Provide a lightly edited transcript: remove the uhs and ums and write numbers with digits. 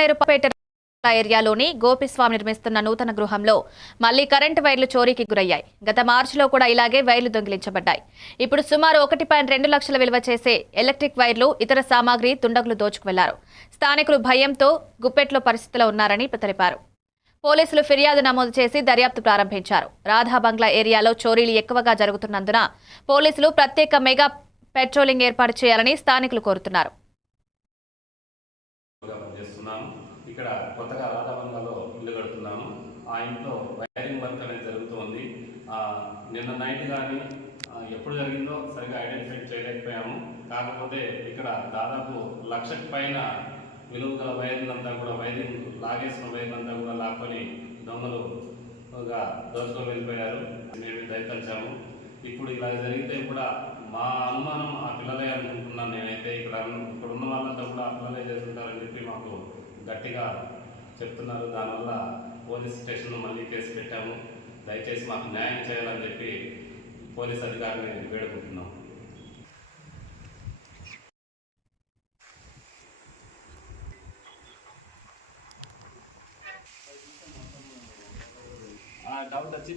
మానేరుపేట ఏరియాలోని గోపిస్వామి నిర్మిస్తున్న నూతన గృహంలో మళ్లీ కరెంటు వైర్లు చోరీకి గురయ్యాయి. గత మార్చిలో కూడా ఇలాగే వైర్లు దొంగిలించబడ్డాయి. ఇప్పుడు సుమారు 1.2 లక్షల విలువ చేసే ఎలక్ట్రిక్ వైర్లు, ఇతర సామాగ్రి దుండగులు దోచుకువెళ్లారు. స్థానికులు భయంతో గుప్పెట్లో పరిస్థితిలో ఉన్నారని తెలిపారు. పోలీసులు ఫిర్యాదు నమోదు చేసి దర్యాప్తు ప్రారంభించారు. రాధా బంగ్లా ఏరియాలో చోరీలు ఎక్కువగా జరుగుతున్నందున పోలీసులు ప్రత్యేక మెగా పెట్రోలింగ్ ఏర్పాటు చేయాలని స్థానికులు కోరుతున్నారు. ఇక్కడ కొత్తగా రాధాబంగ్లాలో ఇల్లు కడుతున్నాము. ఆ ఇంట్లో వైరింగ్ వర్క్ అనేది జరుగుతుంది. నిన్న నైట్ కానీ ఎప్పుడు జరిగిందో సరిగా ఐడెంటిఫై చేయలేకపోయాము. కాకపోతే ఇక్కడ దాదాపు 1 లక్షకి పైన విలువ గల వైర్లంతా కూడా వైరింగ్ లాగేసిన వైర్లంతా కూడా లాక్కొని దొంగలుగా దోచుకొని వెళ్ళిపోయారు. మేము దయతలిచాము. ఇప్పుడు ఇలా జరిగితే కూడా మా అనుమానం ఆ పిల్లలే అనుకుంటున్నాను. నేనైతే ఇక్కడ ఉన్న వాళ్ళంతా కూడా ఆ పిల్లలే చేస్తుంటారని చెప్పి మాకు గట్టిగా చెప్తున్నారు. దానివల్ల పోలీస్ స్టేషన్లో మళ్ళీ కేసు పెట్టాము. దయచేసి మాకు న్యాయం చేయాలని చెప్పి పోలీస్ అధికారిని వేడుకుంటున్నాం. డౌట్ వచ్చి